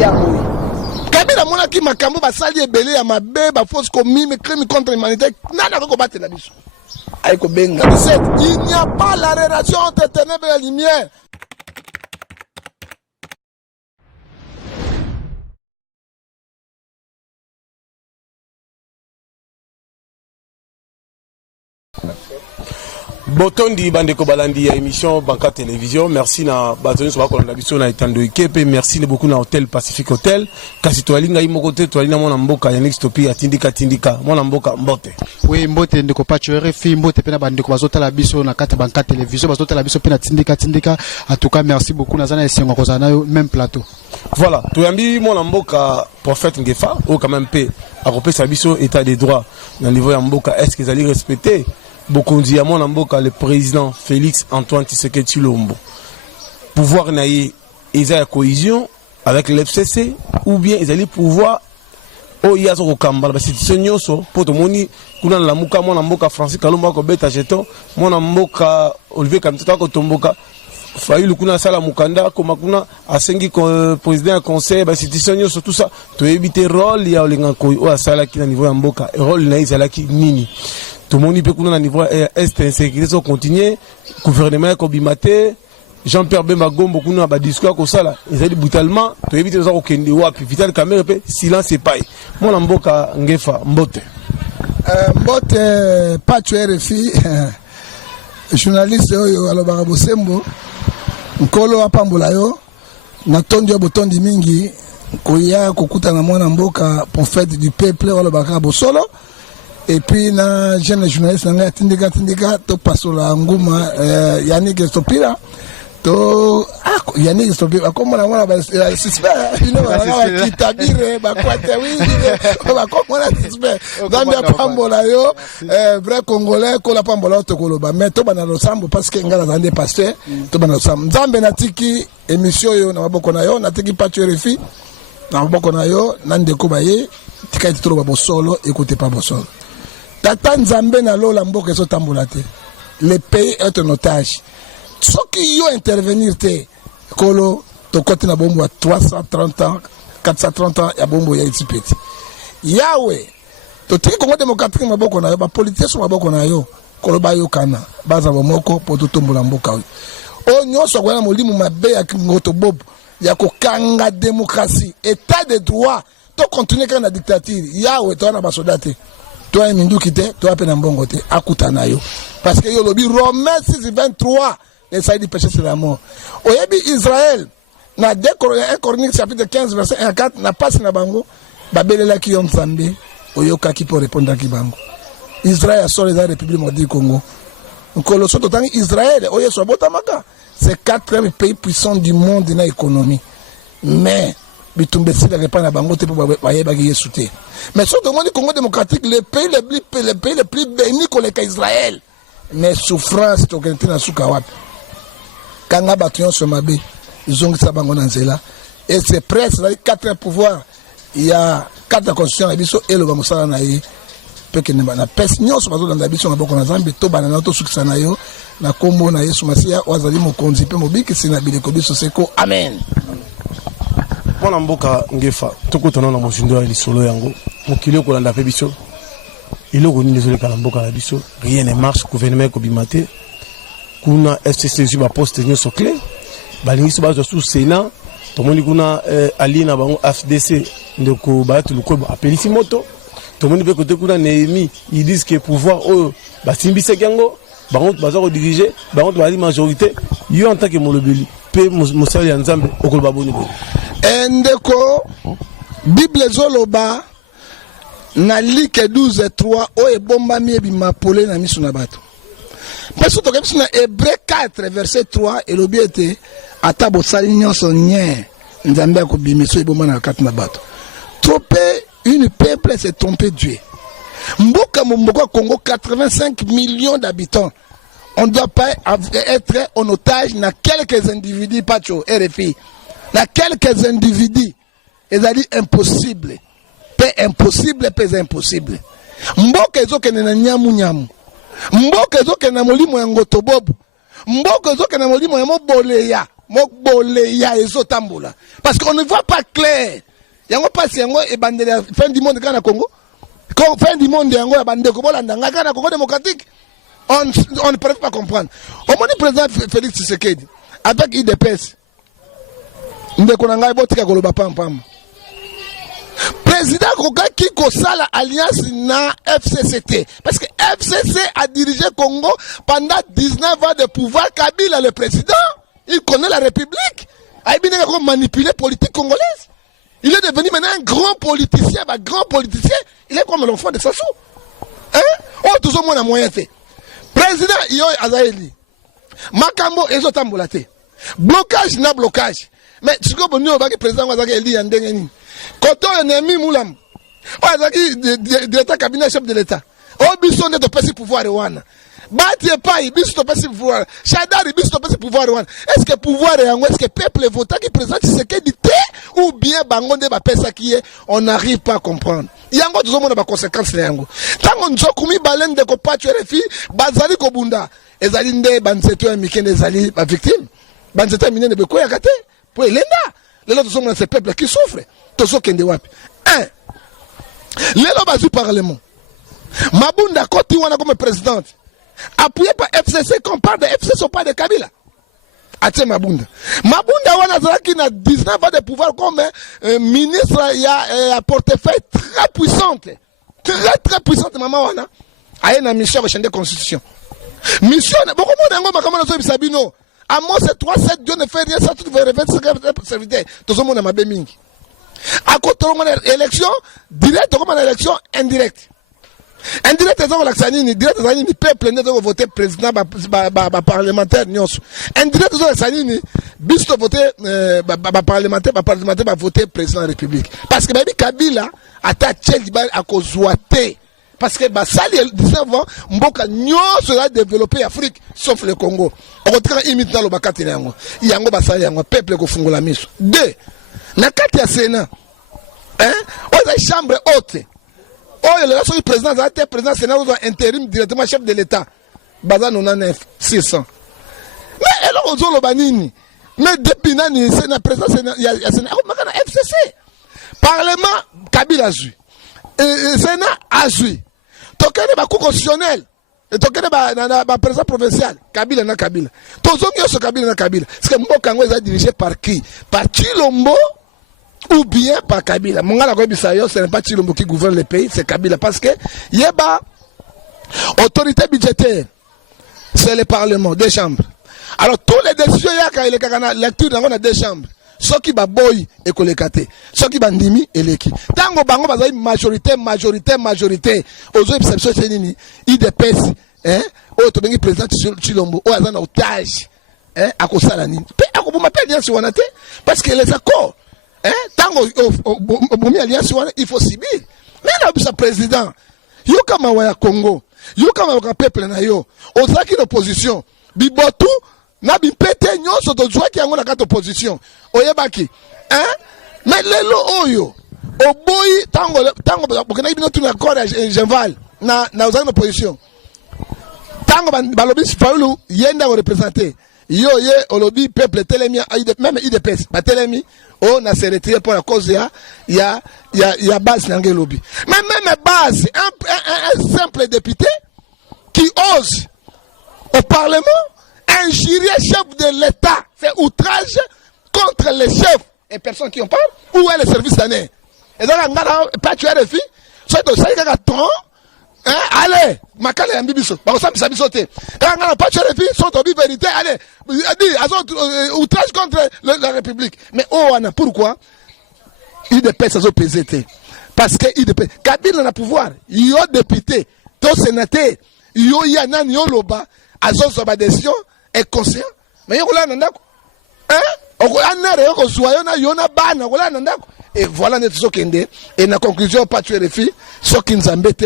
ya moyi Kabila mona ki makambo basali ebele ya mabe ba fausse commis crime contre l'humanité nana ko batela biso ay ko benga il n'y a pas la relation entre ténèbres et lumière. Botondi bandeko balandi ya émission Banka Télévision. Merci na batoni so bakolanda biso na etando ikepe. Merci beaucoup na Hôtel Pacific Hotel. Kasi toalinga imo kote toalina mona mboka ya Next Topi atindika mona mboka mbote. Oui mbote ndeko pacho RFI mbote pena bandeko bazota la biso na kata Banka Télévision bazota la biso pena tindika. En tout cas merci beaucoup na zana esengo kozana même plateau. Voilà, toyambi mona mboka prophète Ngefa o quand même pe akopesa biso état des droits na niveau ya mboka est-ce qu'ils allaient respecter Bokondi à mon mboka le président Félix Antoine Tshisekedi Tshilombo. Pouvoir naïe, ils ont la cohésion avec l'FCC ou bien ils allaient pouvoir oh il y a ce kamba la situation so pour tout moni kuna la muka mon mboka français kalomba ko beta jeton mon mboka Olivier Kamtata ko tomboka fayu kuna sala mukanda ko makuna asengi président conseil ba situation so tout ça to éviter rôle ya olinga ko o asala ki na niveau ya mboka rôle na izala ki nini. Tout le monde peut courir à niveau est insécurité sont continuer gouvernement Kobimate Jean-Pierre Bemba Gombo kuna ba discours ko sala ezali brutalement to éviter ça okende wapi vital caméra pe silence et paille mon mboka Ngefa mbote Pacho RFI journaliste oyo alobaka bosembo nkolo apambola yo na tondi ya botondi mingi koya kokuta na mwana mboka prophète du peuple alobaka bosolo. Et puis na jeune journaliste nga tindika to pasola nguma Yannick Stopira to Yannick Stopira comme na mwana ba suspect you know na kitabire ba kwate wi ba comme na suspect Zambia pambola yo vrai congolais ko la pambola to koloba mais to bana losambo parce que ngala zande pasteur to bana losambo Nzambe natiki émission yo na maboko na yo natiki Pacho RFI na maboko na yo na ndeko baye tika titolo ba bosolo écoutez pas bosolo. Tata Nzambe na lola mboka so tambolate. Le pays est un otage. Ceux qui ont intervenir te kolo to côté na bombo à 330 ans, 430 ans ya bombo ya itipeti. Yawe to tiki Congo démocratique maboko na yo ba politique so maboko na yo kolo ba yo kana baza bomoko po to tombola mboka yo. O nyoso kwa na molimu mabe ya ngoto bob ya kokanga démocratie, état de droit to continuer kana dictature. Yawe to na basodate. Toi mindu kite toi pe na mbongo te akutana yo parce que yo lobi Romains 6:23 les saïds du péché c'est la mort. Oyebi Israël na 2 Chroniques chapitre 15 verset 1 à 4 na passe na bango babelela ki yon Nzambe oyoka ki pour répondre à ki bango. Israël a sorti de la République du Congo. Nkolo soto tangi Israël oye so botamaka c'est 4 pays puissants du monde dans l'économie. Mais bitumbesi la répand na bango te pour bayeba ki yesute. Mais surtout le Congo démocratique le pays le plus béni que le Israël. Mais souffrance to kente na suka wapi. Kanga batuyon se mabe zongi sa bango na nzela et c'est presque 4 pouvoirs. Il y a 4 constitutions na biso et le bamosala na ye peke ne bana pes nyonso bazo landa biso na boko na Nzambe to bana na to sukisa na yo na kombo na Yesu Masia wazali mokonzi pe mobiki sina bileko biso seko amen. Mwana mboka Ngefa tokotana na moshindo ya lisolo yango mokili kolanda pe biso iloko nini zole kala mboka na biso rien ne marche gouvernement Kobimate kuna FCC sur ba poste nyoso clé balingi bazo sous Sénat tomoni kuna alina bango FDC ndeko batu lukobo apelisi moto tomoni pe côté kuna Néhémie ils disent que pouvoir oh basimbise yango bango bazo ko diriger bango bali majorité yo en tant que molobeli pe mosali ya Nzambe okoloba boni boni Ndeko Bible zoloba na Luc 12:3 o ebomba miebi mapole na miso na bato. Parce que to na Hébreu 4 verset 3 elobi ete ata bosali nyonso nye Nzambe akobimiso ebomba na kati na bato. Tromper une peuple c'est tromper Dieu. Mboka Mboka Congo 85 millions d'habitants. On ne doit pas être en otage na quelques individus Pacho RFI. Na quelques individus, ils ont dit impossible. Pe impossible, pe impossible. Mboka ezoke na nyamu. Mboka ezoke na molimo ya ngotobobu. Mboka ezoke na molimo ya moboleya. ya ezotambola parce qu'on ne voit pas clair. Yango passe yango e bandela fin du monde kana Congo. Fin du monde yango ya bandeko bolanda ngaka na Congo démocratique. On ne peut pas comprendre. Au moins le président Félix Tshisekedi avec IDPS. Ndeko na ngai botika koloba pam. Président Kokaki Kosala alliance na FCCT parce que FCC a dirigé Congo pendant 19 ans de pouvoir. Kabila le président, il connaît la République. Il a manipulé la politique congolaise. Il est devenu maintenant un grand politicien. Il est comme l'enfant de Sassou. Hein? Oh, tout le monde a moyen fait. Président Iyo Azaeli. Makambo ezotambolate. Blocage na blocage. Mais tu comprends que le président Azaeli Yandengeni. Quand on a mis Moulam, on a dit l'État cabinet chef de l'État. On a besoin de passer pouvoir Rwanda. Bati pas, il besoin de passer pouvoir. Chadar, il besoin de passer pouvoir Rwanda. Est-ce que pouvoir est en est-ce que le peuple votant qui présente ce qu'il dit ou bien Bangonde va penser qui est, on n'arrive pas à comprendre. Il y a encore des hommes qui ont des conséquences. Tant qu'on a commis baleine de copa, tu es les filles, Bazali Kobunda, et Zalinde, Banzeto et Miken, et Zali, ma victime. Banzeto et Mine de Beko, Yakate, pour Elena. Les autres sont dans ces peuples qui souffrent. Tozo Kende Wapi. Les lois du Parlement. Mabunda Koti Wana comme présidente. Appuyé par FCC, qu'on parle de FCC, on parle de Kabila. Atie Mabunda. Mabunda Wana Zaki n'a 19 ans de pouvoir comme ministre, il y a un portefeuille très puissante. Très puissante, maman Wana. Il y a une mission de changer la constitution. Mission, beaucoup de monde a dit Sabino. À moi, c'est 3-7, Dieu ne fait rien, ça tout fait serviteur. Tout le monde a ma bémingi. À côté de l'élection, direct, comme une élection indirecte. Indirect, c'est l'accès, direct, c'est le peuple ne doit voter président, parlementaire, indirect, c'est le bis voter parlementaire, va voter président de la République. Parce que Kabila a tâché à cause de parce que ça, les 19 ans, Mboka Nyo sera développé en Afrique, sauf le Congo. On retrouve immédiatement le Bakati Yango. Yango Basali Yango, peuple ko fungola miso. Deux, na kati ya Sénat, hein, on a une chambre haute. Oh, le président de la président Sénat, on a intérim directement chef de l'État. Bazan on a 600. Mais elle a osé le banini. Mais depuis Nani, c'est la président Sénat, il y a Sénat, on a FCC. Parlement, Kabila a joué. Sénat a joué. Tokene ba cour constitutionnel et tokene ba président provincial Kabila na Kabila tozongi yo so Kabila na Kabila parce que Mboka ngo est dirigé par qui? Par Chilombo ou bien par Kabila. Mongala ko bisayo, ce n'est pas Chilombo qui gouverne le pays, c'est Kabila parce que yeba autorité budgétaire, c'est le parlement, deux chambres. Alors tous les décisions yaka ile kaka na lecture dans a deux chambres. Ceux qui ba boy et kolekate, ceux qui bandimi et leki. Tango bango bazai majorité. Ozo exception c'est nini? IDPS, hein? O to bengi président Chilombo, o azana otage, hein? Akosala nini? Pe akobuma pe alliance wana te parce que les accords, hein? Tango bomi alliance wana il faut subir. Mais là bisa président, yo kama wa Congo, yo kama wa peuple na yo, ozaki l'opposition, bibotu na bipete nyonso tozwa ki yango na kata opposition oyebaki hein mais lelo oyo oboyi tango bokena bino tuna accord ya Genval na uzana opposition tango balobi Faulu yenda ko représenter yo ye olobi peuple telemi même IDPS ba telemi o na se retirer pour la cause ya base na ngelobi mais même base un simple député qui ose au parlement injurier chef de l'État, c'est outrage contre les chefs et personnes qui en parlent, où est le service d'année? Et donc, on a pas tué les filles, soit de ça, il y a ton, allez, Makale et Mbibiso, on s'en s'est sauté. Quand on a pas tué les filles, sont en vérité, allez, dit, outrage contre la République. Mais oh, Anna, pourquoi? Il dépêche sa PZT. Parce que il dépêche. Kabila n'a pouvoir, il y a député, ton sénateur, il y a nan, il y a loba, à son sur ma décision, est conscient. Mais il y a un nandako. Et voilà notre sokende. Et la conclusion, pas tuer les filles, ce qui nous embête,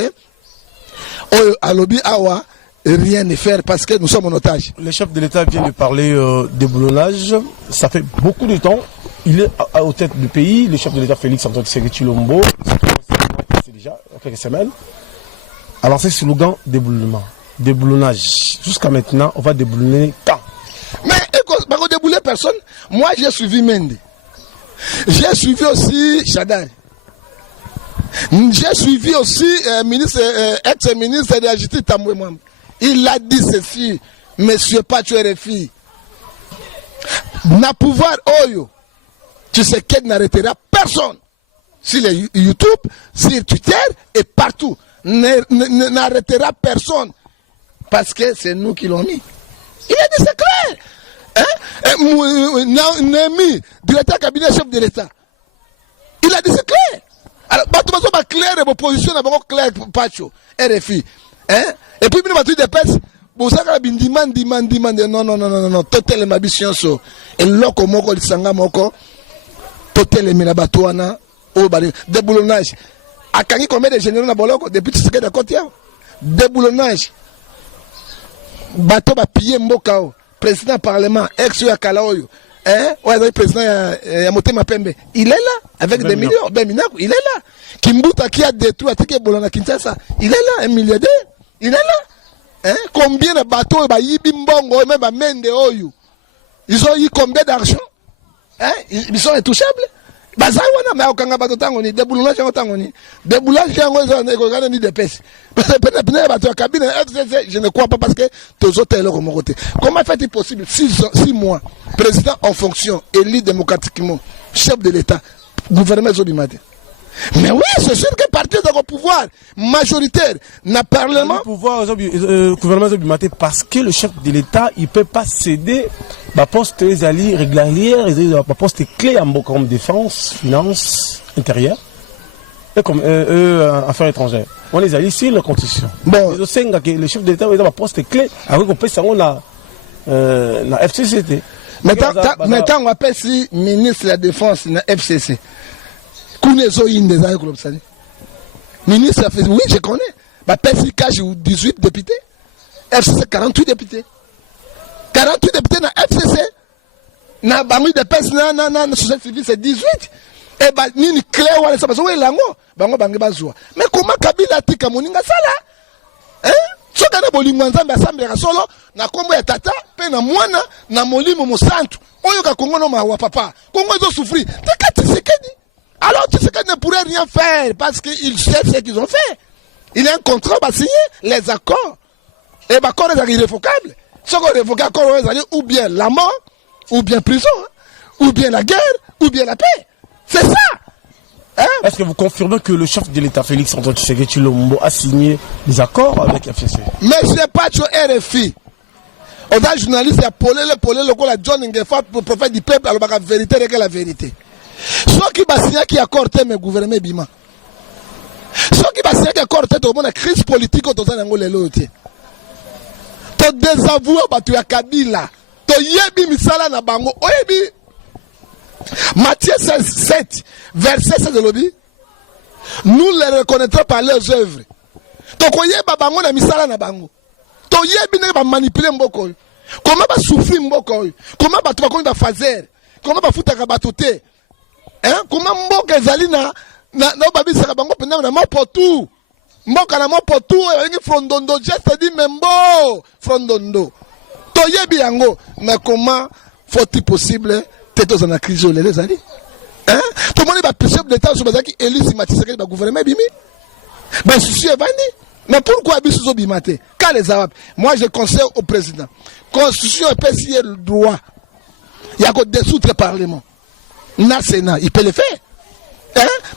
à lobby awa, rien ne faire parce que nous sommes en otage. Le chef de l'État vient de parler déboulonnage. Ça fait beaucoup de temps. Il est aux têtes du pays. Le chef de l'État, Félix Antoine Tshisekedi-Tshilombo, c'est déjà quelques semaines, a lancé ce slogan déboulonnement. Déboulonnage. Jusqu'à maintenant, on va déboulonner quand? Mais écoute, on va débouler personnes. Moi, j'ai suivi Mende. J'ai suivi aussi Chadal. J'ai suivi aussi ex-ministre de la Justice Tamboué Mwamba. Il a dit ceci, monsieur Pacho RFI. N'a pouvoir Oyo. Tu sais qu'elle n'arrêtera personne. Sur les YouTube, sur Twitter et partout. N'arrêtera personne. Parce que c'est nous qui l'ont mis. Il a dit c'est clair. Némi, directeur cabinet chef de l'État. Il a dit c'est clair. Alors, bateau va clair de vos positions, d'abord clair Pacho, RFI. Et puis, il va tout dépêcher. Vous savez, il demande, non, total ma mission, et l'oko moko, le sanga moko, total mes labatouana, au bali, déboulonnage. A Kangi, combien de généraux na boloko, depuis ce que de côté, déboulonnage. Bateau va piller mbokao, président parlement, ex-Yakalaoyo. Ouais, président Yamote Mapembe, il est là, avec des millions, il est là. Kimbuta qui a détruit, Bolona Kinshasa, il est là, un milliardaire, il est là. Combien de bateaux, Yibimbongo, même à Mende Oyo, ils ont eu combien d'argent? Ils sont intouchables. Bazawana, mais aucun bateau tangoni, déboulonnage tangoni, déboulonnage tangoni, des pêches. Parce que je ne crois pas parce que tous autres sont de mon côté. Comment fait-il possible 6 mois, président en fonction, élu démocratiquement, chef de l'État, gouvernement Zobimade? Mais oui, c'est sûr que parti de pouvoir majoritaire, n'a parlement. Le pouvoir gouvernement Zobimade parce que le chef de l'État, il ne peut pas céder la poste des alliés régulière, la poste clé en comme défense, finance, intérieure, et comme affaires étrangères. On les alliés sur la constitution. Bon, le chef de l'État a un poste clé, avec qu'on peut savoir la FCCT. Mais quand on appelle si ministre de la Défense, la FCC, Kounezo Inde, ministre, oui, je connais. Ma PSI cache 18 députés, FCC 48 députés. 48 députés dans FCC, na bangi de PES na société civile c'est 18. Et bah nini clair wala ça parce que lango bango bangi bazwa. Mais comment Kabila tika moninga sala? Soka na bolingo nzambe assemblée solo na kombo ya tata pe na mwana na molimo mosantu. Oyo ka Kongo no mawa papa. Kongo zo souffrir. Alors Tshisekedi ne pourrait rien faire parce qu'il sait ce qu'ils ont fait. Il y a un contrat va signer les accords. Et bah accords sont irrévocables. Ce qu'on révoque accords ou bien la mort, ou bien prison, ou bien la guerre, ou bien la paix. C'est ça. Est-ce que vous confirmez que le chef de l'État Félix Antoine Tshisekedi Tshilombo a signé des accords avec la FCC? Mais ce n'est pas sur RFI. On a un journaliste, il y a Polé, le John Ngefa, le prophète du peuple, alors la vérité est la vérité. Ceux qui va signer qui accordent mes gouvernements bima. Ceux qui va signer qui accordent la crise politique au Tanzanie ngolé loté. To désavouer batu ya Kabila. To yebi misala na bango. Oyebi Matthieu 7, verset 16 de l'obi. Nous les reconnaîtrons par leurs œuvres. To koyeba bango na misala na bango. To yebi ne ba manipuler mboko. Comment va souffrir mboko? Comment va tu va fazer? Comment va foutre kabatoté? Comment mboka ezali na babisa bango pena na mopotu. Mboka na mopotu yengi frondondo geste dit membo frondondo. To yebi yango mais comment faut-il possible teto na crise les ali? Tout le monde va chef d'état sur bazaki Élise Matisaka ba gouvernement bimi. Ben souci evani. Mais pourquoi biso zo bimate? Quand les arabes, moi je conseille au président. Constitution et PCI le droit. Il y a que dissoudre le parlement. Na Sénat, il peut le faire.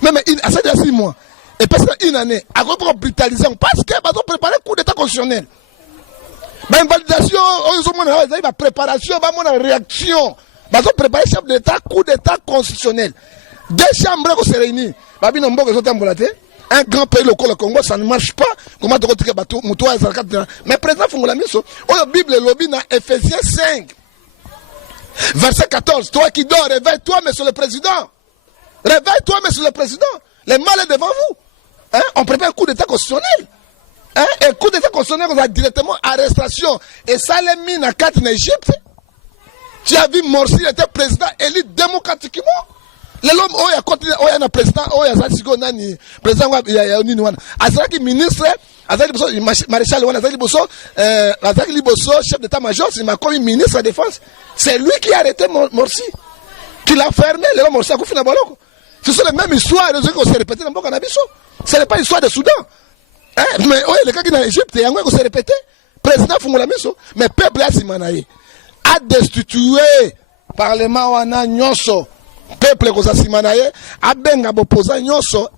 Même à 6 mois. Et parce qu'une année, à quoi brutaliser parce que va préparer le coup d'état constitutionnel. Ben validation, il va préparation, va réaction. Va préparer chef d'état, coup d'état constitutionnel. Deux chambres qui se réunissent. Un grand pays, le Congo, ça ne marche pas. Comment tu dis que mais président Fungola Miso, la Bible lobby dans Ephésiens 5. Verset 14, toi qui dors, réveille-toi, monsieur le président. Réveille-toi, monsieur le président. Le mal est devant vous. On prépare un coup d'état constitutionnel. Et coup d'état constitutionnel, on a directement arrestation. Et ça les mis à 4 en Égypte. Tu as vu Morsi, il était président élu démocratiquement. l'homme oya continue oya na président oya za siko nani président ya nini wana azaki ministre azaki boso maréchal wana azaki boso chef d'état-major c'est ma comme ministre de la défense, c'est lui qui a arrêté Morsi, qui l'a fermé le Morsi a couffé na boloko. Ce sont les mêmes histoires qu'on s'est répété dans Mboka Nabiso. Ce n'est pas l'histoire de Soudan, hein? Mais le cas qui est en Égypte yango qu'on s'est répété président Fungola Miso, mais peuple a simanaye a destitué parlement wana nyonso peuple koza simanaye abenga bopoza nyonso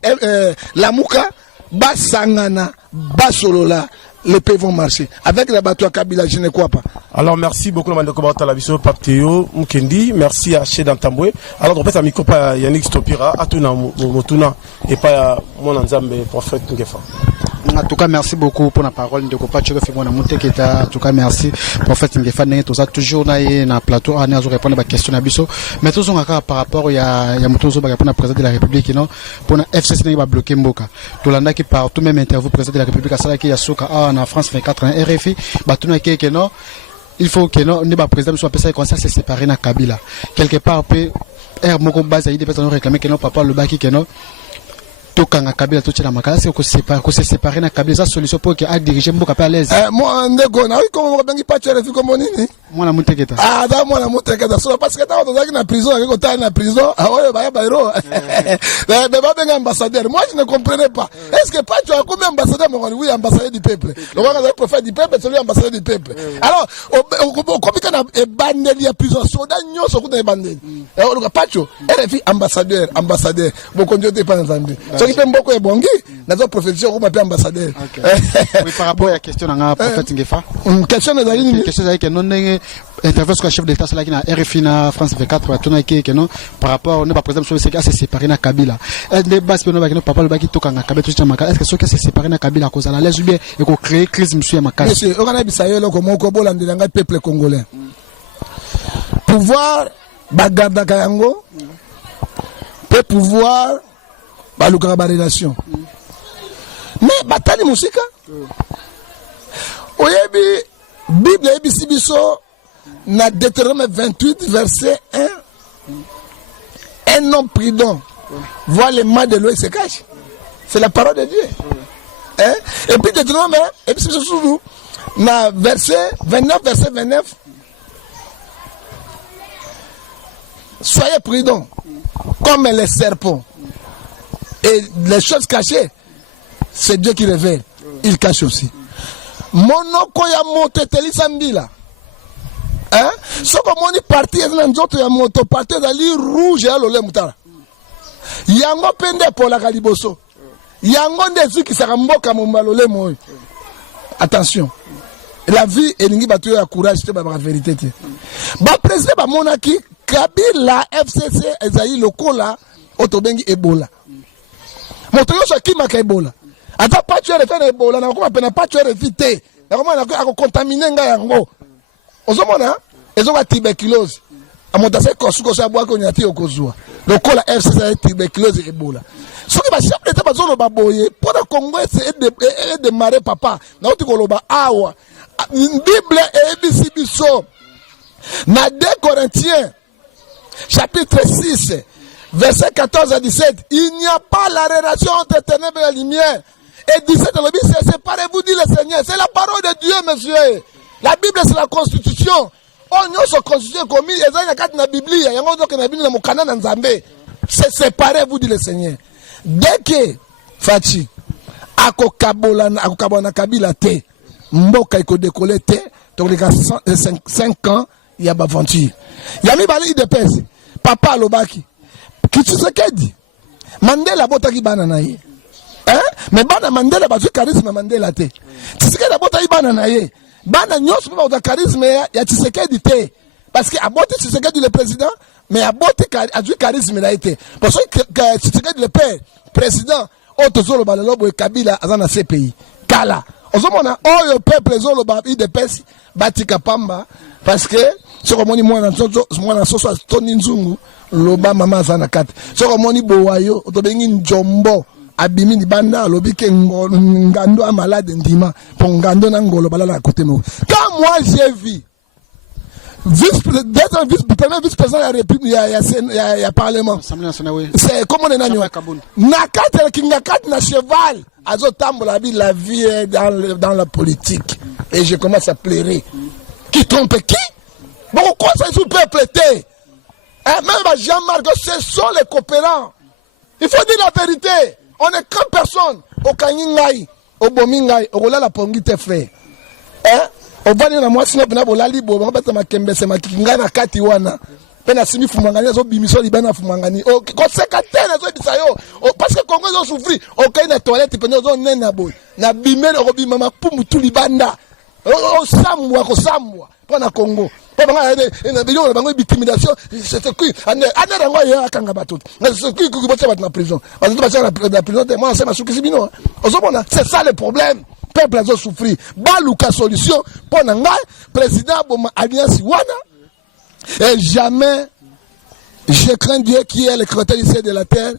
lamuka basangana basolola les pays vont marcher avec la bateau à Kabila, je ne crois pas. Alors merci beaucoup à la vision Pape Théo Mukendi, merci à Chedan Tamboué. Alors on peut à micro pas Yannick Stopira à tout Motuna et pas mon Nzambe prophète Ngefa. En tout cas, merci beaucoup pour la parole de Kopa Tchouga Fimona Mouteketa. En tout cas, merci prophète Ngefa Nengi Toza toujours na plateau à nous répondre à la question Nabiso. Mais tous on a par rapport il y a Moutozo ba répondre à président de la République non pour la FCC Nengi ba bloquer Mboka. Tolanda qui partout même interview président de la République à Sala qui ya soka en France 24 ans RFI ba tuna que non il faut que non ne ba président soit pensé comme ça se séparer na Kabila. Quelque part peut moko base il des personnes réclamer que non papa le baki que non tokanga Kabila to tshela makala c'est que se séparer na Kabila ça solution pour que a diriger Mboka pa à l'aise. Moi ndeko na comment bangi pas tshela comme nini moi na Muteketa da moi na Muteketa so parce que ta ozaki na prison avec ta na prison oyo ba bairo mais ba benga ambassadeur moi je ne comprenais pas est-ce que pas tu as combien ambassadeur mon oui ambassadeur du peuple le roi est prophète du peuple celui ambassadeur du peuple alors comme kana e bandeli ya prison soda nyoso kuta e bandeli o pacho RFI ambassadeur bon conduite pas entendu qui peut beaucoup est bongi dans profession comme appelle ambassadeur. Oui par rapport à la question na prophète Ngefa. Question de question que non interview sur le chef d'état c'est là qui na RFI na France 24 pour tourner que non par rapport ne pas président sur c'est séparé na Kabila. Des bases que non papa le baki toka na Kabila tout makala est-ce que ce que c'est séparé na Kabila cause la l'aise ou bien et qu'on crée crise monsieur makala. Monsieur on a bisayo lo comme ko bolande nga peuple congolais. Pouvoir bagarda kayango peut pouvoir baluka ba relation mais batali musika oyebi Bible ebi sibiso na Deutéronome 28 verset 1 un homme prudent voit les mains de l'eau et se cache, c'est la parole de Dieu hein? Et puis Deutéronome ebi sibiso sous na verset 29 soyez prudents comme les serpents. Et les choses cachées, c'est Dieu qui révèle. Il cache aussi. Monoko ya moto telisambila. Hein? Ce que moni parti na nzoto ya moto parti dali rouge ya lole mutala. Yango pende pola kaliboso. Yango ndezu ki saka mboka mombalole moyo. Attention. La vie elingi batu ya courage te ba vérité te. Ba président ba monaki Kabila FCC ezayi lokola otobengi Ebola. Moto yoso kimaka Ebola ata pas tu refait Ebola na ko pena pas tu refité na ko na ko contaminer nga yango ozomona ezoka tuberculose amonta se kosuko sa bwa ko nyati okozwa lokola FCC tuberculose Ebola soki ba chef d'état bazolo baboye pour le Congo et démarrer papa na oti koloba awa Bible et bisibiso na 2 Corinthiens chapitre 6 verset 14 à 17, il n'y a pas la relation entre ténèbres et la lumière. Et 17, c'est séparez-vous, dit le Seigneur. C'est la parole de Dieu, monsieur. La Bible, c'est la constitution. On y a une constitution commis, et ça, il y a quatre dans la Bible, il y a un autre qui dans le Canaan dans Zambé. C'est séparez-vous, dit le Seigneur. Dès que, Fachi, ako kabona kabila te, mboka iko décollé te, donc les gars, 5 ans, il y a aventure. Il y a mis bali de pèse. Papa Lobaki. Kichisekedi Mandela botaki bana na ye hein mais bana Mandela bazui charisme Mandela te Tshisekedi botaki bana na ye bana nyonso ba za charisme ya Tshisekedi te parce que aboti Tshisekedi le président mais aboti azui charisme la été parce que Tshisekedi le père président otozolo balelo Kabila azana CPI kala ozomona oyo peuple zolo ba de pesi batika pamba parce que soko moni mwana soso toni nzungu loba mama zana kate soko moni bowayo otobengi njombo abimi ni banda lobi ke ngando a malade ndima pour ngando na ngolo balala à côté moi quand moi j'ai vu premier vice-président de la République, il y a Parlement. C'est comme on est Nakat Kingakat na cheval. Azotambola la vie est dans la politique. Et je commence à pleurer. Qui trompe qui? Bon, quoi ça sous peuple était? Même Jean-Marc, ce sont les coopérants. Il faut dire la vérité. On est comme personne. Au Kanyingai, au Bomingai, au Rola la Pongite frère. Au Bani na moi, sinon, on a libre, on va mettre ma kembe, c'est ma kinga na katiwana. Pena simi fumangani, zo bimiso libana fumangani. O, konsekatene, zo bisayo. Parce que Congo, zo souffri. O, kaya na toilette, pena zo nena boy. Na bimene, o bimama, pumu tu libanda. O, samwa, ko samwa. Pona Congo. Pona na biyo, na intimidation. C'est ce qui, ane rango ya kanga batout. Na ce qui, qui bosse bat na prison. On doit passer la prison. Moi, c'est ma soukisibino. C'est ça le problème. Peuple a souffert. Balouka solution pour nanga président Boma Alliance Wana. Et jamais, je crains Dieu qui est le créateur du ciel de la terre.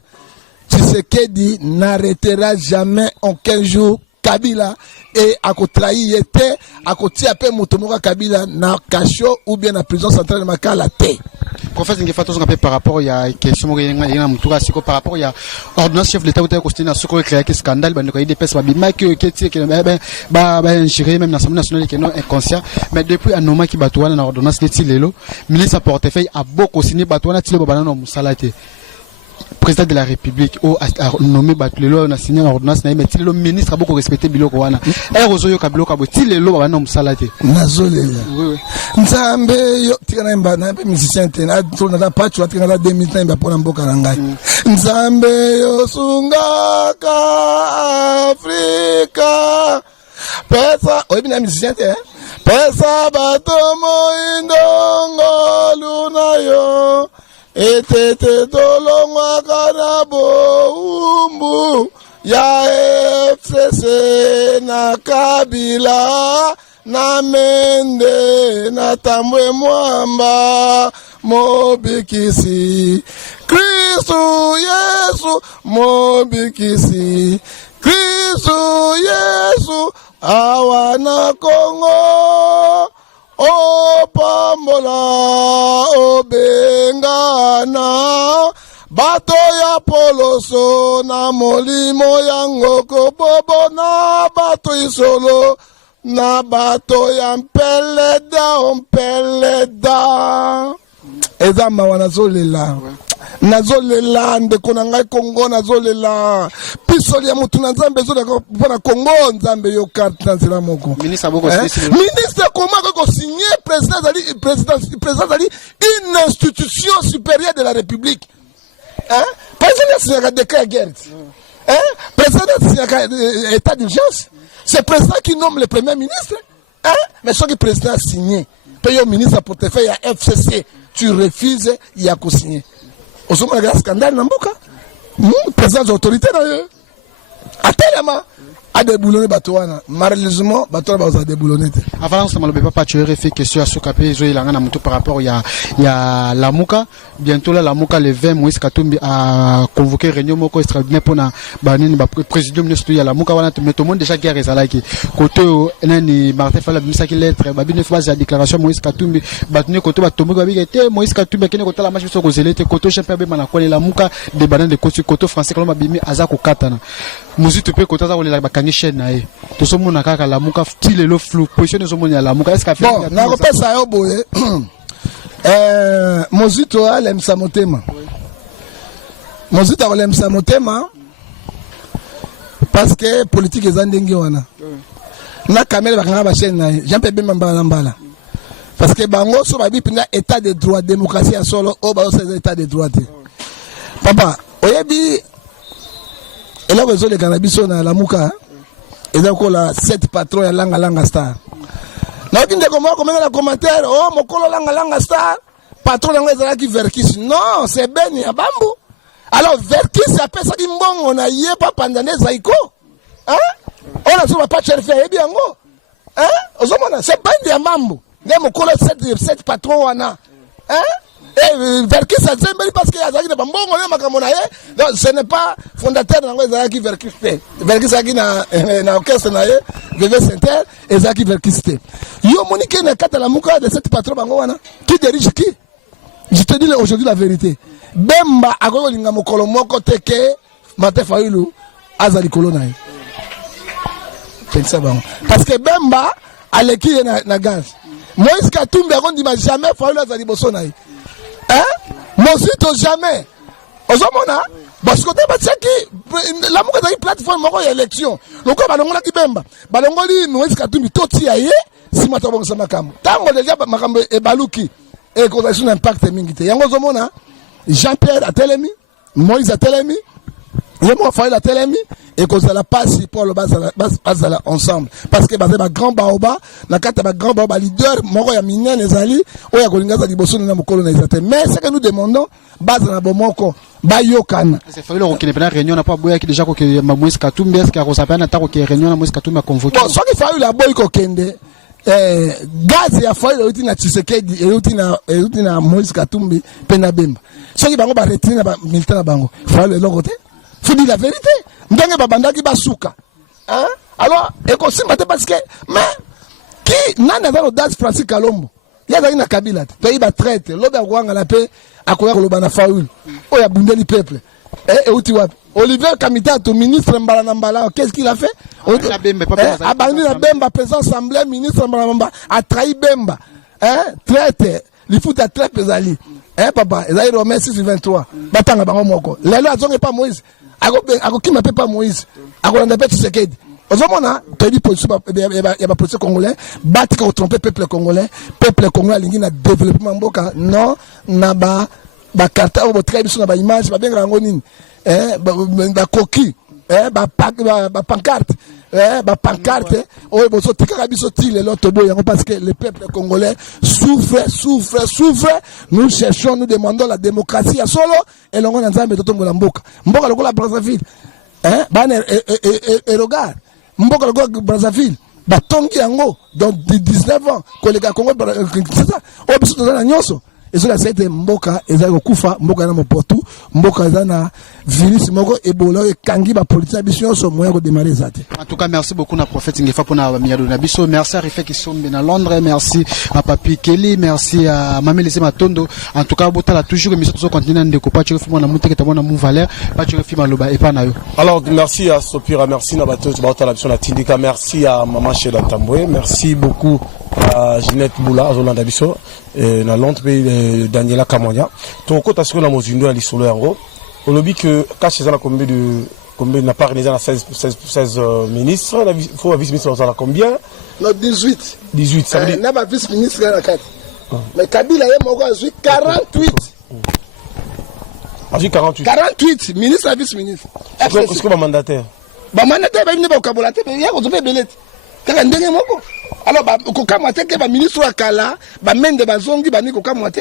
Tshisekedi n'arrêtera jamais en 15 jours Kabila et à côté trahi était à côté après Mutomura Kabila na cacho ou bien la prison centrale de Makala T. Professeur Ngefato par rapport à question par rapport à ordonnance chef de l'État ou à ce qu'on créé un scandale ben il dépêche pas bien que gérer même l'Assemblée nationale qui est non inconscient mais depuis un moment qui batouana dans ordonnance de Tilelo ministre portefeuille a beaucoup signé batouana Tilelo banana musalate président de la République ou a nommé Batulelo on a signé l'ordonnance mais Tilelo ministre a beaucoup respecté biloko wana et rozoyo kabilo kabo Tilelo banana musalate nazolela oui nzambe yo tikana imba na musicien tena tona da patch wa tikana 2000 imba pona mboka ngai nzambe yo sungaka Afrika pesa oyebi musicien te pesa batomo indongo lunayo etete tolongwa kanabo umbu ya FCC na Kabila na Mende na Tambwe Mwamba mobikisi Kristu Yesu mobikisi Kristu Yesu awana Kongo o pambola o bengana bato ya poloso na molimo yango kobobo na bato isolo na bato ya mpeleda ezama wanazolela nazolela ndeko na ngai Kongo nazolela pisoli ya mutu na nzambe zo mpona Kongo nzambe yo carte na nzela moko ministre comment ko signer président zali une institution supérieure de la République président signer décret de guerre président signer état d'urgence c'est président qui nomme le premier ministre mais ce que président a signé paye au ministre portefeuille à FCC tu refuses il y a qu'à signer au sommet de scandale n'amboka président des autorités d'ailleurs à tellement à déboulonner Batouana malheureusement Batouana va déboulonner avant ça malheureusement pas tu aurais fait question à ce capé Zoé Langana Moutou par rapport il y a Lamuka bientôt là Lamuka le 20 Moïse Katumbi a convoqué réunion moko extraordinaire pour na banini ba président ministre ya Lamuka wana tout le monde déjà guerre ezalaki côté nani Martin Fala bimisa ki lettre ba bine phase la déclaration Moïse Katumbi batuni côté ba tombe ba bigete Moïse Katumbi kene côté la marche so kozelete côté chef be mana ko Lamuka de banane de côté français comme bimi azako katana muzitu pe côté za la bakangi chaîne na ye to so mona kaka Lamuka tilelo flou position zo mona Lamuka est-ce qu'a fait bon na ko pesa yo boye Mozito alemsa motema Mozito alemsa motema parce que politique ezandenge wana na kamera bakanga ba chaîne na Jean-Pierre Bemba mbala parce que bango so ba bipina état de droit démocratie à solo o ba so état de droit papa oyebi ela wezo le cannabis na Lamuka eza ko la 7 patron ya langa star na kinde comment la commentaire oh mokolo langa star patron langa ezala ki Verkis non c'est Beni ya Bambu alors Verkis appelle ça imbongo na ye pa pandane zaiko on a sur pas chercher et bien ngo ozomona c'est Beni ya Bambu ne mokolo 7 patron wana et Verkis Azembeli parce que Azaki na bambongo na makambo na ye. Donc ce n'est pas fondateur na Azaki Verkis te. Verkis Azaki na orchestre na ye, VV Center, Azaki Verkis te. Yo monique na kata la muka de cette patron bango wana. Qui dirige qui? Je te dis aujourd'hui la vérité. Bemba akoyo linga mokolo moko teke Martin Fayulu azali kolona ye. Parce que Bemba aleki na gaz. Moïse Katumbi a dit jamais Fayulu azali bosona ye. Hein? Mosito jamais. Ozomona parce que la muka ezali plateforme moko ya élection. Loko balongola ki Bemba. Balongoli Moïse Katumbi toti aye si matabongo sa makambo. Tango deja makambo e baluki et qu'on a un impact mingité. Yango zomona Jean-Pierre a telemi, Moïse a telemi, Yemo Fayulu a telemi et qu'on a la passe pour le bas ensemble parce que basé ba grand baoba na kata ba grand baoba leader moko ya minene ezali oya kolinga za liboso na mokolo na ezate mais ce que nous demandons base na bomoko ba yokana c'est Fayulu qui n'est pas réunion n'a pas boya qui déjà que Moïse Katumbi est-ce qu'il a resapé na tako qui réunion na Moïse Katumbi a convoqué bon so ki Fayulu a boy ko kende gaz ya Fayulu euti na Tshisekedi euti na Moïse Katumbi pena Bemba so ki bango ba retirer na ba militant na bango Fayulu le côté faut dire la vérité ndenge babandaki basuka hein alors ekosimba te parce que mais qui nana za l'audace Francis Kalombo yaza ina Kabila te iba traite loba kwanga la pe akoya koloba na Fayulu oya bundeli peuple euti wapi Olivier Kamitato ministre mbala na mbala qu'est-ce qu'il a fait abandi na Bemba président assemblée ministre mbala mbala a trahi Bemba hein traite li fout à traite ezali hein papa ezali Romain 6:23 batanga bango moko lelo azonge pas Moïse ako kima pe pas Moïse ako landa pe Tshisekedi ozomona tedi position ya ba police congolais batika ko tromper peuple congolais alingi na développement mboka non na ba carte au très biso na ba image ba benga ngo nini ba coquille ba pancarte ba pancarte o boso tika biso tile l'autre boy parce que le peuple congolais souffre nous cherchons nous demandons la démocratie à solo et longo na nzambe totongola mboka lokola Brazzaville bana et regarde mboka lokola Brazzaville batongi yango dans 19 ans kolega Congo c'est ça o biso tozana nyonso ezola sete mboka ezali kokufa mboka na mopotu mboka ezana virus moko ebola ekangi ba politique biso so moya ko démarrer zate. En tout cas merci beaucoup na prophète Ngefa pour na miado na biso merci à Rife qui sont na Londres merci à Papi Kelly merci à Mami Lese Matondo en tout cas botala toujours émission toujours continuer ndeko pa tu fimo na muteke tamona mu valeur pa tu fimo loba et pas na yo. Alors merci à Sopira merci na bato botala biso na Tindika merci à Maman Chela Tamboué merci beaucoup à Ginette Boula Zolanda biso na Londres pe Daniela Kamonia ton kota sur la mozindo ali solo yango on lobby que cache ça la combien n'a pas réalisé 16 ministres il faut un vice-ministre dans la combien non 18 ça veut dire n'a pas vice-ministre dans la carte mais Kabila est moko azui 48 azui 48 ministre à vice-ministre est-ce que mandataire ba ni ba kabolate mais ya ko zope belete kaka ndenge moko alors ba ko kamate ke ba ministre akala ba mende bazongi ba ni ko kamate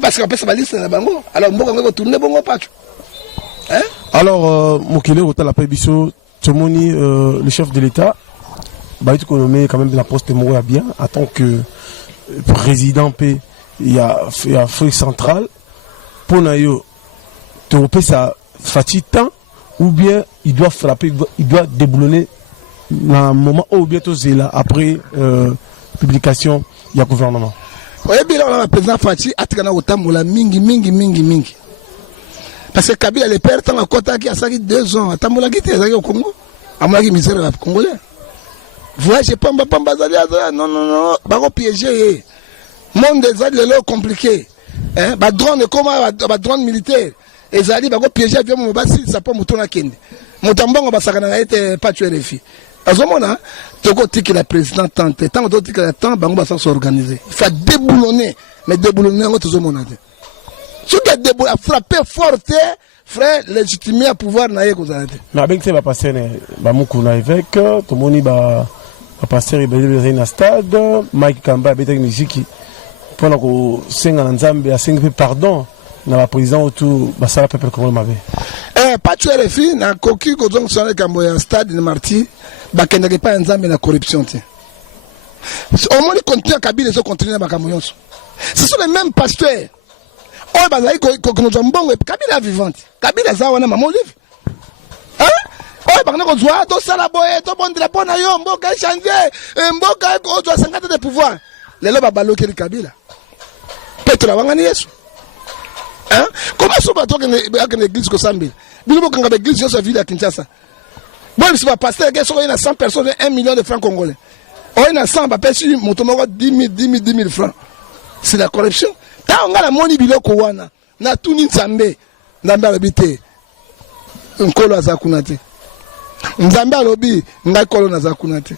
parce que pesa ba liste na bango alors mboka ngoko tourner bongo pacho. Alors, Mokele Rota Pébiso, Tchomoni, le chef de l'État, bah, il nommé quand même la poste de Mouya bien, en tant que président P, il y a Afrique centrale, pour Nayo, Théopé, ça fatigue tant, ou bien il doit frapper, il doit déboulonner dans un moment où bientôt c'est là, après publication, il y a gouvernement. Oui, bien, le président Fatih a été mingi. Parce que Kabila le père tant à Kota qui a saki 2 ans, Tamoula qui était au Congo, à moi qui misère congolais. Voyez, Pamba non, bago piégé. Monde des aides le compliqué. Hein, ba drone comment ba drone militaire. Et Zali bago piégé avion mo basi ça pas mutona kende. Mutambongo basakana na été pas tuer les filles. Azomona, toko tiki la président tante, tant que tiki la temps bango basa s'organiser. Il faut déboulonner, mais déboulonner on tozomona. Si tu as frappé fort, frère, légitimé à pouvoir naïe aux arrêter. Mais avec ça, va passer, va moukouna avec, tout le monde va passer, il va aller dans le stade, Mike Kamba, avec la musique, pendant que 5 ans d'ensemble, à 5 pardon, dans la présidence autour, bah ça va peuple comme on m'avait. Pas tuer les filles, dans coquille, quand on s'en est Kamboya, un stade, de Marty, bah qu'il n'y a pas ensemble la corruption. Au moins, ils continuent à Kabila, ils continuent à Kamboya. Ce sont les mêmes pasteurs. oyo bazali kokozwa mbongo Kabila vivante Kabila za wana mama Olive oyo bakana kozwa tosala boye tobondela mpona yo mboka echange mboka kozwa 50 de pouvoir lelo babalokeli Kabila petro awangani Yesu comment so bato akende église kosambela bino bokanga ba église nyonso ya ville ya Kinshasa boye biso bapasteur ke soko oyo na 100 personnes 1 million de francs congolais oyo na 100 bapesi moto moko 10 000 francs. C'est la corruption. Tant on a la moni biloko wana na tuni nzambe nzambe alobi te nkolo azakuna te nzambe alobi ngai kolo nazakuna te.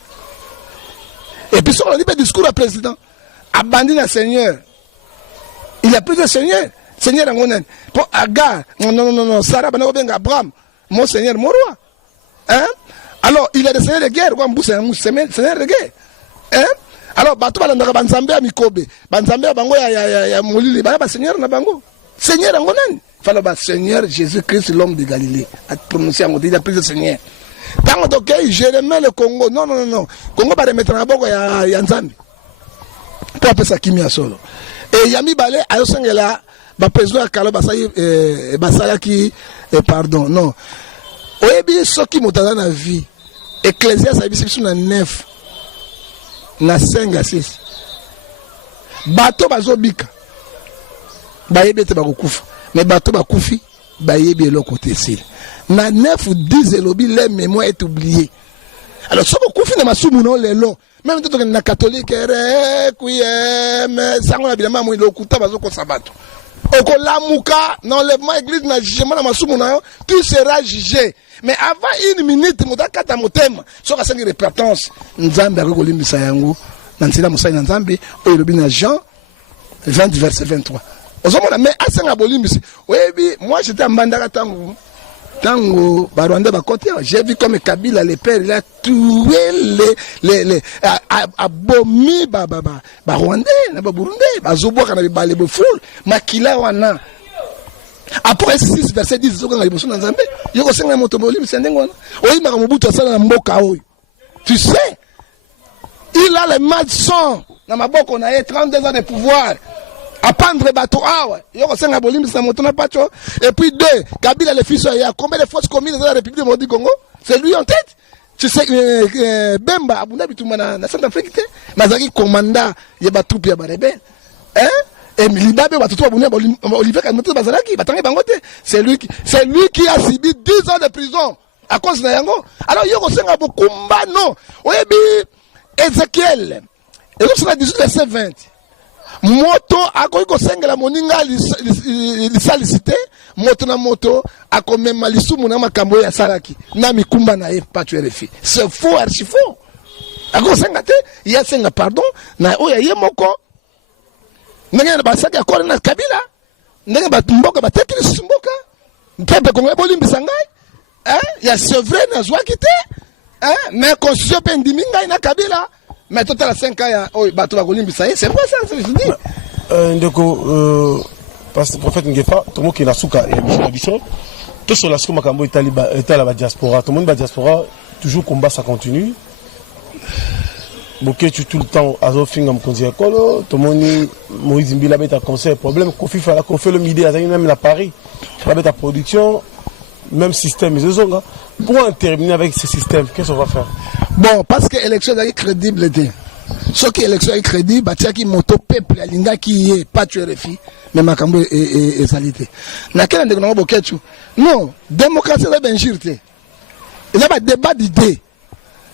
Et puis sur le discours du président abandi na Seigneur, il a pris le Seigneur angonen pour Agar non Sarah bana benga Abraham mon Seigneur mon roi alors il a des seigneurs de guerre quoi mbusa seigneur de guerre alors bato balandaka banzambe ya mikobe banzambe ya bango ya molili ba seigneur na bango seigneur yango nani falo ba Seigneur Jésus-Christ l'homme de Galilée a prononcé en il a pris le Seigneur tant donc je remets le Congo non Congo ba remettre na boko ya nzambe pour appeler ça kimia solo et yami balé ayo sengela ba président ya kalo basala ki pardon non oyebi soki motana na vie Ecclésiaste a biso na 9 na 5 à 6 bato bazobika bayebi te bakokufa mais bato bakufi bayebi eloko te sile na 9 ou 10 elobi les mémoires est oublié alors soko kufi na masumu no lelo même toto na catholique mais sango na bilama mo lokuta bazokosa bato okolamuka na enlèvement église na jugement na masumu na yo tu seras jugé mais avant 1 minute motakata motema soka sengi repentance nzambe akolimbisa yango na nzela mosali na nzambe oyo lobi na Jean 20 verset 23 ozomona mais asenga bolimbisi oyebi moi j'étais mbandaka tango barwanda bakote j'ai vu comme Kabila le père il a tué les abomi ba rwandais na ba burundais bazoboka na bibale boful makila wana après 6 verset 10 zokanga liboso na nzambe yoko senga moto bolimi sendengo wana oyimaka mobutu asala na mboka oyo tu sais il a les malsons na maboko na 32 ans de pouvoir à prendre bateau awa yoko senga bolimi sa moto na pacho et puis 2 Kabila le fils ya combien de forces communes dans la République du Congo c'est lui en tête tu sais Bemba abunda bituma na Centrafrique te mazaki commandant ya ba troupe ya ba rebelle et Libabe watoto babunia Olivier Kamoto bazalaki batangi bangote c'est lui qui a subi 10 ans de prison à cause de yango alors yoko senga bokumba non oyebi Ezekiel et donc c'est 18 verset 20 moto akoki kosengela moninga lisalicité moto na moto akomema lisumu na makambo ya salaki na mikumba na ye patu RFI c'est faux archi faux akosenga te ya senga pardon na oya ye moko ndenge basaki akore na Kabila ndenge batumboka batekili mboka pepe kongo bolimbisa ngai ya c'est vrai na zwaki te mais constitution pe ndimi ngai na Kabila mais total à 5 ans ya bato bakolimbisa ye c'est vrai ça je dis ndeko parce que prophète Ngefa tomo ki na suka et biso to sur la suka makambo etala ba diaspora tout le monde ba diaspora toujours combat ça continue boké tout le temps azofinga mkonzi ekolo to moni Moïse Mbila beta conseil problème kofi fala ko fait le midi azali même la Paris la beta production même système ils ont pour en terminer avec ce système qu'est-ce qu'on va faire bon parce que élection est crédible ce qui élection est crédible batiaki moto peuple alinga qui est pas tu RFI mais makambo et salité na quel ndeko na bokechu non démocratie la benjirte il y a pas débat d'idées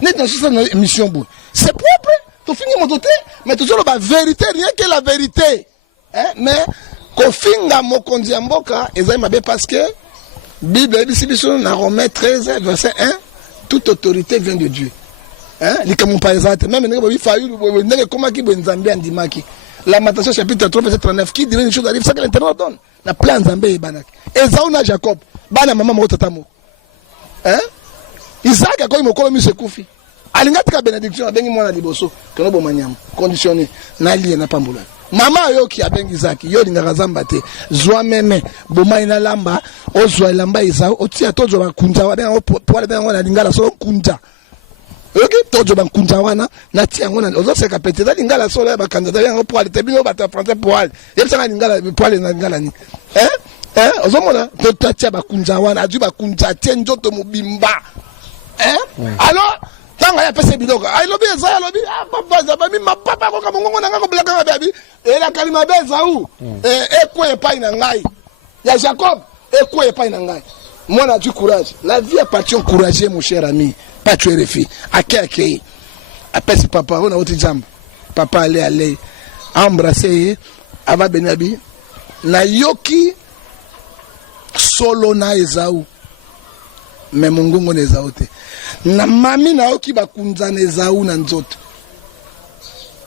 net dans cette émission bout c'est propre tu finis mon doté mais toujours la vérité rien que la vérité mais ko finga mokonzi mboka ezai mabe parce que Bible biso na Romains 13 verset 1 toute autorité vient de Dieu likamu par exemple même ndenge bobi fayu ndenge koma ki benzambe andimaki Lamentation chapitre 3 verset 39 qui dirait une chose arrive ça que l'Éternel donne na plan nzambe banaki Esaú na Jacob bana mama moko tatamo Isaac akoyi mokolo mi sekufi alinga tika bénédiction abengi mwana liboso kono bo manyama conditionné na lié na pambola mama yo ki abengi Isaac yo linga zamba te zwa meme boma ina lamba ozwa lamba Esaú otia tozo bakunza wa benga poale benga na lingala solo kunja ok tojo bankunza wana na tiango na ozo seka peut-être lingala solo ba candidat yango pour aller tebino ba français pour aller yebsanga lingala pour aller na lingala ni ozo mona to tatia bakunza wana aju bakunza tie njoto mobimba alors tanga ya pese biloko ai lobi eza lobi papa za ba mi mapapa ko kamongo na ngako blaka baby et la kalima beza ou ekwe pa ina ngai ya Jacob ekwe pa ina ngai moi du courage la vie appartient au courageux mon cher ami pas tuer les filles akeke apesi papa on a autre jambe papa aller embrasser ava benabi na yoki solo na ezau mais mungungu na ezau te na mami na yoki bakunza na ezau na nzoto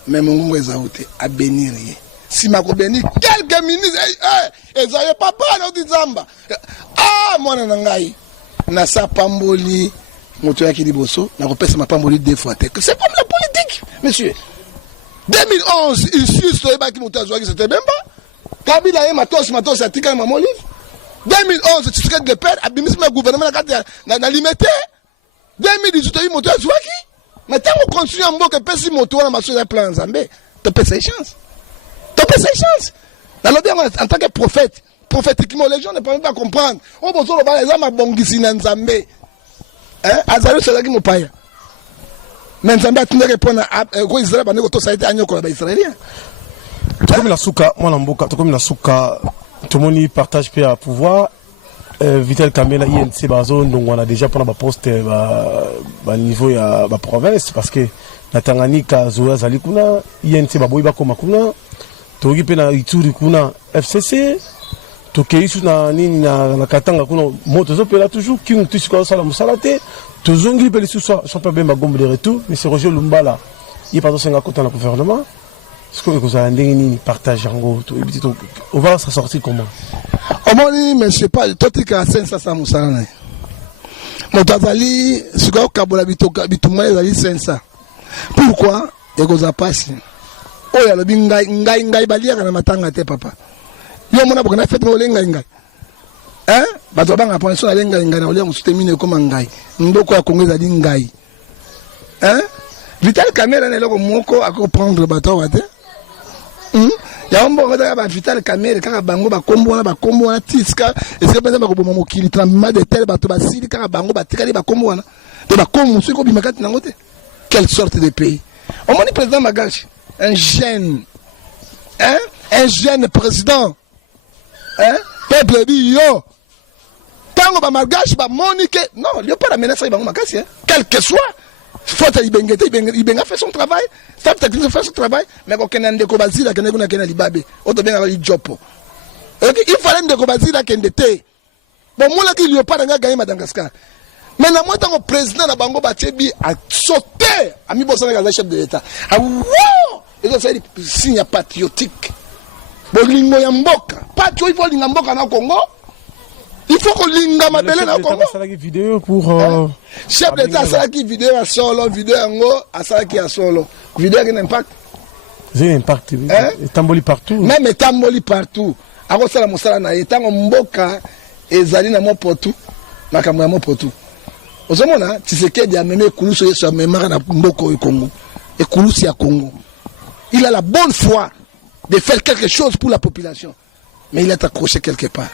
mais mungungu ezau te a bénir si ma ko bénir quelques minutes ezau papa na autre jambe mwana na ngai na sa pamboli moto yaki liboso na kopesa mapamboli 2 fois te c'est comme la politique monsieur 2011 ici so ebaki moto azwaki c'était même pas kabila ye matos atika mama livre 2011 Tshisekedi de père abimisi ma gouvernement na limité 2018 moto azwaki mais tant on continue en mboka pesi moto na maso ya plan Nzambe to pesa chance na lobi en tant que prophète prophétiquement les gens ne peuvent pas comprendre on peut solo ba les ama bongisi na Nzambe azali selaki mopaya mais Nzambe atinde répondre ko Israël ba neko to saite anyoko ba Israélien tokomi na suka mwana mboka tokomi na suka tomoni partage pe à pouvoir Vital Kamela INC bazo donc on a déjà pour ba poste ba niveau ya ba province parce que na Tanganyika zoya zali kuna INC ba boyi ba koma kuna toki pe na Ituri kuna FCC tokei na nini na Katanga kuna moto zo pe là toujours qui nous touche comme ça la musalate tozongi pe les sous sont pas bien ba gombe de retour mais c'est Roger Lumbala il pas dans côté dans le gouvernement ce que vous avez nini partage en gros on va ça sortir comment omoni mais c'est pas totika sensa sa musala motazali siko kabola bitoka bituma ezali sensa pourquoi ekoza pasi oya lobi ngai balia kana matanga te papa yo mona bokana fete mo lenga ngai bato banga ponso na lenga ngai na olia musutemine koma ngai ndoko ya kongeza di ngai Vital Kamela ne loko moko ako prendre bato wate ya ombo kota ba Vital Kamela kaka bango ba kombo na tiska est-ce que penza ba ko bomo mokili tremblement de terre bato ba sili kaka bango ba tikali ba kombo na de ba komo suko bimakati nango te quelle sorte de pays on moni président Magashi un jeune président peuple dit yo tango ba Magashi ba monique non il y a pas la menace ba Magashi quel que soit faut il a fait son travail ça peut être fait son travail mais quand on a ndeko bazila kana kuna kana libabe oto benga li jopo il fallait ndeko bazila kende te bon moi là qu'il y a pas nga gagner Madagascar mais na moi tant président na bango batebi a sauté a mi bossa na chef de l'état ah wow et ça c'est signe patriotique bolingo ya mboka patio il faut linga mboka na Congo il faut que linga mabele na Congo ça la vidéo pour chef d'état ça qui vidéo à solo vidéo ngo à ça qui a solo vidéo qui n'impact j'ai impact tamboli partout même tamboli partout ako sala mosala na etango mboka ezali na mopotu makambo ya mopotu ozomona Tshisekedi a même kuluso yeso memara na mboko e Congo et kulusi ya Congo il a la bonne foi de faire quelque chose pour la population mais il est accroché quelque part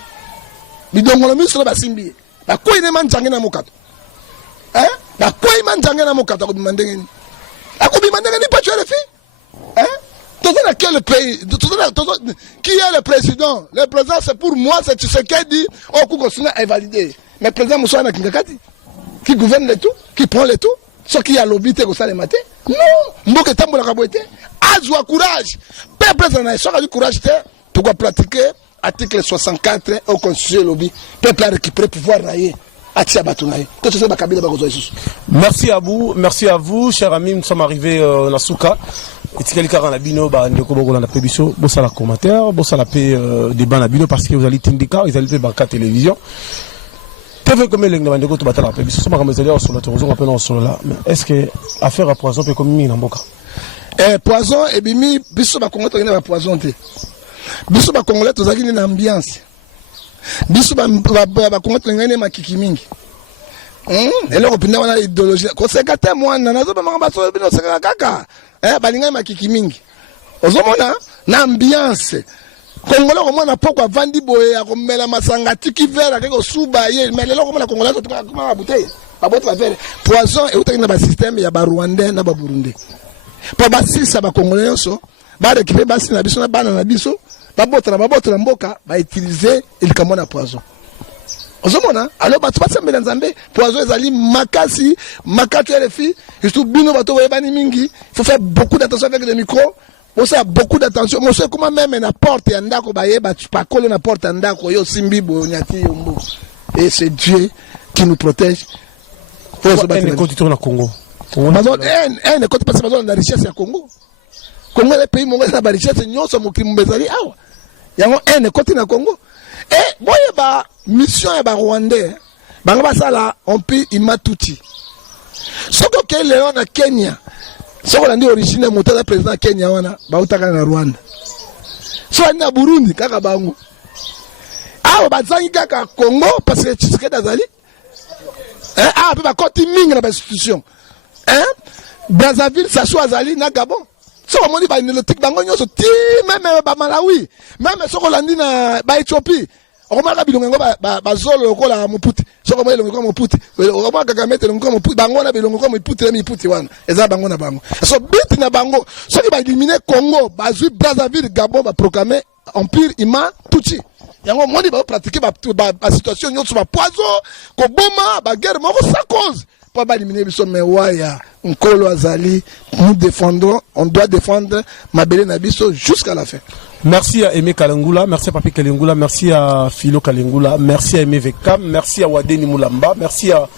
bidongolo miso ba simbi ba ko ine manjange na mokato ba ko ine manjange na mokato ko bimandengeni ako bimandengeni pas tuer les filles tout dans quel pays qui est le président c'est pour moi c'est Tshisekedi au Kukosuna est validé mais président Moussa na Kingakati qui gouverne le tout qui prend le tout ce qui a l'obité ko ça le matin non mboka tambola ka boité azwa courage peuple na so ka du courage te pour pratiquer article 64 au constitution lobby peuple a récupéré pouvoir naïe atia batunaï tout ça ba kabila ba kozo isusu merci à vous chers amis nous sommes arrivés na suka etikali kaka na bino ba ndeko bokola na pebiso bosala commentaire bosala pe débat na bino parce que vous allez tindika vous allez pe banka télévision TV comme les ngaba ndeko to batala pebiso soma kama zali sur la tozo appelons sur là mais est-ce que affaire à poison peut comme na mboka poison et bimi biso ba kongo to na poison te biso ba congolais tozaki na ambiance biso ba kongo to ngane makiki mingi eloko pinda wana idéologie koseka te mwana nazobamaka baso bino oseka kaka balingai makiki mingi ozomona na ambiance Congolais komona poko avandi boye akomela masanga tiki vera keko suba ye mais lelo komona Congolais to kuma bouteille babote ba verre poison et utaki na ba système ya ba Rwandais na ba Burundi po basisa ba Congolais so ba récupérer basi na biso na bana na biso babote na mboka ba utiliser il kamona poison ozomona alors bato basembela nzambe poison ezali makasi makati RFI surtout bino bato boyebani mingi il faut faire beaucoup d'attention avec les micros. Aussi a beaucoup d'attention. Monsieur comment même na porte ya ndako baye ba pas coller na porte ya ndako yo simbi bo nyati yombo. Et c'est Dieu qui nous protège. Faut se battre contre na Congo. Ne côté pas besoin de richesse ya Congo. Congo le pays mongo na ba richesse nyonso mokili mbezali awa. Yango ne côté na Congo. Et boye ba mission ya ba Rwandais. Banga basala on peut imatuti. Soko ke Léon na Kenya. Soko landi origine moto président Kenya wana bautaka na Rwanda. So na Burundi kaka bango. Awa bazangi kaka Congo parce que Tshisekedi azali. Pe ba koti mingi na ba institution. Brazzaville Sassou azali na Gabon. Soko moni ba nélotique bango nyoso ti même ba Malawi, même soko landi na ba Éthiopie. Okomaka bilongo ba zolo kola moputi. Soko mo elongo ko moputi. Okomaka Kagame elongo ko moputi. Bango na bilongo ko moputi na miputi wana. Eza bango na bango. So bit na bango. Soki ba éliminer Congo, ba zui Brazzaville, Gabon ba proclamer empire ima tuchi. Yango moni ba pratiquer ba situation nyotso ba poison ko boma ba guerre moko sans cause. Pour ba éliminer biso mewaya nkolo azali. Nous défendrons, on doit défendre Mabele na biso jusqu'à la fin. Merci à Aimé Kalengula, merci à Papi Kalengula, merci à Philo Kalengula, merci à Aimé Vekam, merci à Wadeni Moulamba, merci à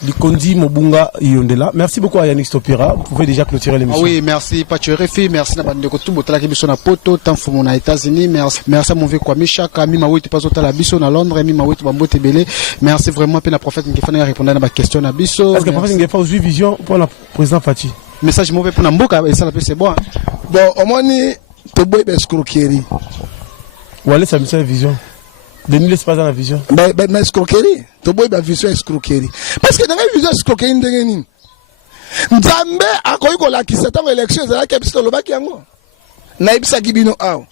Likondi Mobunga Yondela. Merci beaucoup à Yannick Stopira. Vous pouvez déjà clôturer l'émission. Oui, merci Pachurefi, merci à Bandeko Toubotala Kibiso na Poto, tant Foumon aux États-Unis, merci à mon vieux Kwamisha, Kami Mawiti Pazota la Biso na Londres, Mi Mawiti Bambote Belé. Merci vraiment à la prophète Ngefana répondre à ma question na Biso. Est-ce que le prophète Ngefana a eu vision pour le président Fati? Message mauvais pour Namboka et ça la c'est bon. Bon, au moins Toboy escroquerie. Ou allez ça me sert vision. Denis laisse pas dans la vision. Mais escroquerie. Toboy ba vision escroquerie. Parce que dans la vision escroquerie ndenge nini. Nzambe akoyi ko la kisata ko élection za la kebiso lobaki yango. Na ibisa kibino aw.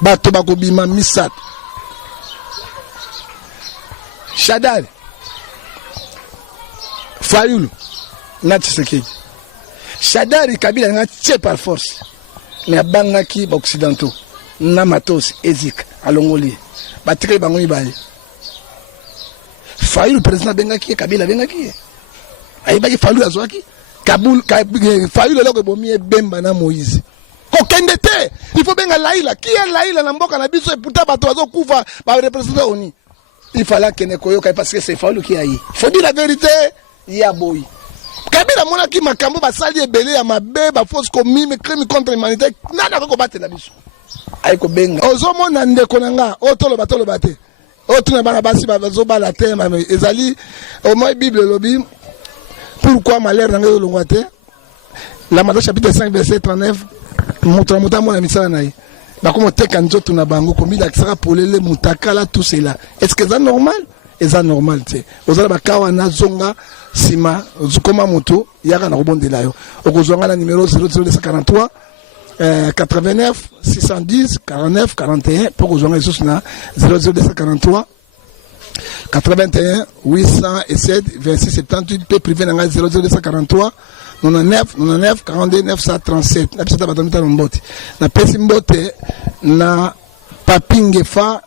Bato bakobima misat. Shadal. Fayulu. Na Tshisekedi. Shadari Kabila nga tche par force. Mais bangaki ba occidentaux na matos ezik alongoli batikali bango ibali Fayulu président bengaki Kabila bengaki ayibaki Fayulu azwaki Kabul Fayulu loko bomi bemba na Moïse ko kende te il faut benga Laila qui est Laila na mboka na biso et pourtant bato bazo kufa ba représenter oni il fallait que ne koyoka parce que c'est Fayulu qui a eu faut dire la vérité ya boy Kabila mona ki makambo basali ebele ya mabe ba force commune crime contre l'humanité nana ko battre la biso ay ko benga ozomona ndeko nanga otolo bate otuna bana basi bazo bala te ezali au moins Bible lobi pourquoi malheur nanga longwa te la Matthieu chapitre 5 verset 39 mutra mona misala nayi bakomo teka nzoto na bango komi la sera polele mutakala tout cela est-ce que c'est normal? Eza normal te ozala bakawa na zonga sima zukoma moto yaka na robondela yo okozonga na numéro 00243 89 610 49 41 pour kozonga lisusu na 00243 81 807 26 78 pe privé na 00243 99 42 937 na pesa batamita na mbote na pesi mbote na Papingefa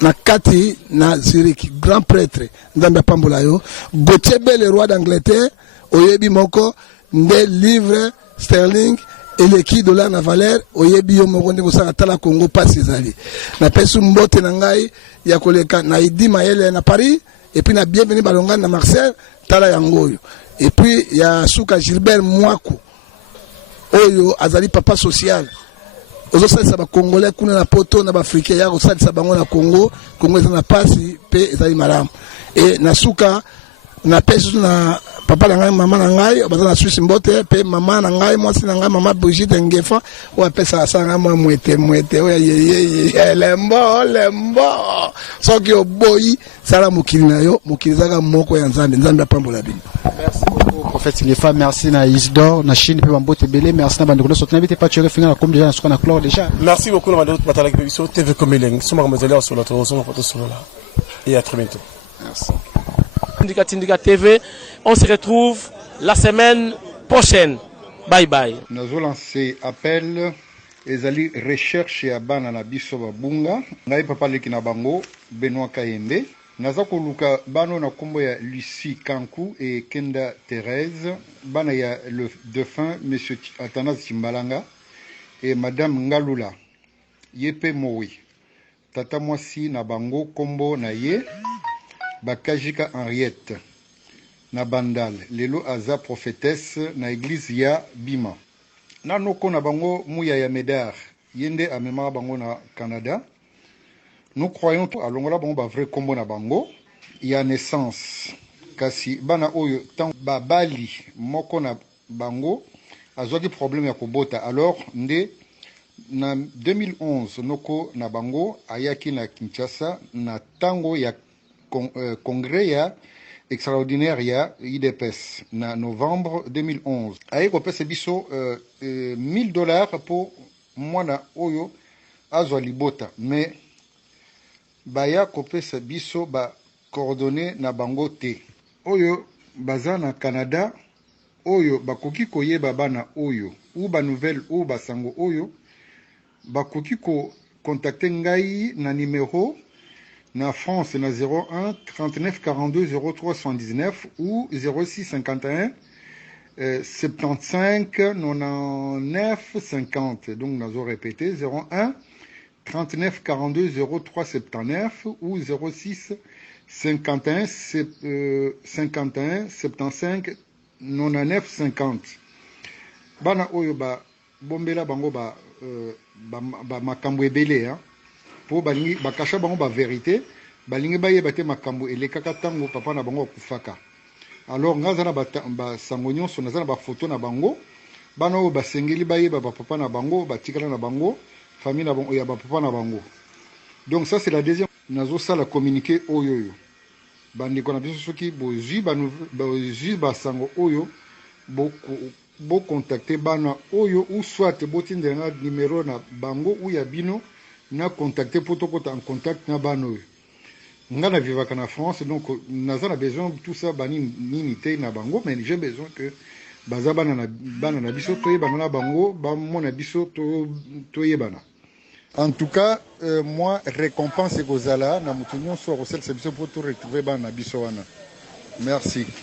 na kati na Zurich grand prêtre ndamba pambola yo Gauthier le roi d'Angleterre oyebi moko nde livre sterling et l'équipe dollar na valeur oyebi yo moko ndeko saka tala Congo passe ezali na pesu mbote na ngai ya koleka na Idi Mayele na Paris et puis na bienvenue balonga na Marseille tala yangoyo et puis ya Suka Gilbert Mwaku oyo azali papa social ozo salisa ba Congolais kuna na poto na ba Africain ya kosalisa bango na Congo eza na pasi pe ezali malamu et na Suka na pesi na papa na ngai mama na ngai baza na Suisse mbote pe mama na ngai mwasi na ngai mama Brigitte Ngefa o pesa sanga mwa mwete o ye lembo soki oboyi sala mokili na yo mokili zaka moko ya nzambe apambola bino. Merci beaucoup prophète Ngefa, merci na Isidore na Chine pe bambote belé, merci na bandeko so tunabite pas tuer finir comme déjà na Clore déjà. Merci beaucoup na bandeko batala kibiso TV Komeleng soma mazali sur la tour photo sur là et à très bientôt. Merci. Tindika TV, on se retrouve la semaine prochaine. Bye bye. Nous avons lancé appel ezali recherche ya bana na biso babunga ngai papa leki na bango Benoît Kayembe naza koluka bano na kombo ya Lucie Kankou et Kenda Thérèse bana ya le défunt monsieur Athanas Chimbalanga et madame Ngalula yepe Moui tata mwasi na bango kombo na ye Bakajika Henriette na Bandal lelo aza prophétesse na église ya Bima na noko na bango Mouya ya Medar yende amema bango na Canada. Nous croyons à longola bango ba vrai kombo na bango ya naissance kasi bana oyo tant babali moko na bango azwaki problème ya kobota alors nde na 2011 noko na bango ayaki na Kinshasa na tango ya congrès ya extraordinaire ya IDPS na novembre 2011 aye kopesa biso $1000 pour mwana oyo azwa libota mais baya kopesa biso ba coordonnées na bango te oyo baza na Canada oyo bakoki koyeba bana oyo ou ba nouvelle ou ba sango oyo bakoki ko contacter ngai na numéro na France na 01 39 42 03 79 ou 06 51 75 99 50. Donc nous allons répéter 01 39 42 03 79 ou 06 51 51 75 99 50. Bana oyo ba bombela bango ba makambo ebele hein. Po balingi bakasha bango ba vérité balingi baye bate makambo elekaka tango papa na bango kufaka alors ngaza na ba sangonyo so naza na ba photo na bango bana o basengeli baye ba papa na bango batikala na bango famille na bango ya ba papa na bango. Donc ça c'est la deuxième nazo sala communiquer oyo bandiko na biso soki bozwi ba sango oyo bo contacter bana oyo ou soit botindela numéro na bango ou ya bino na contacter pour tout en contact na bano ngana vivaka na France donc naza na besoin tout ça bani minité na bango mais j'ai besoin que baza bana na biso to yebana na bango ba mona biso to yebana. En tout cas moi récompense kozala na mutunyo so resel biso pour tout retrouver bana biso wana. Merci.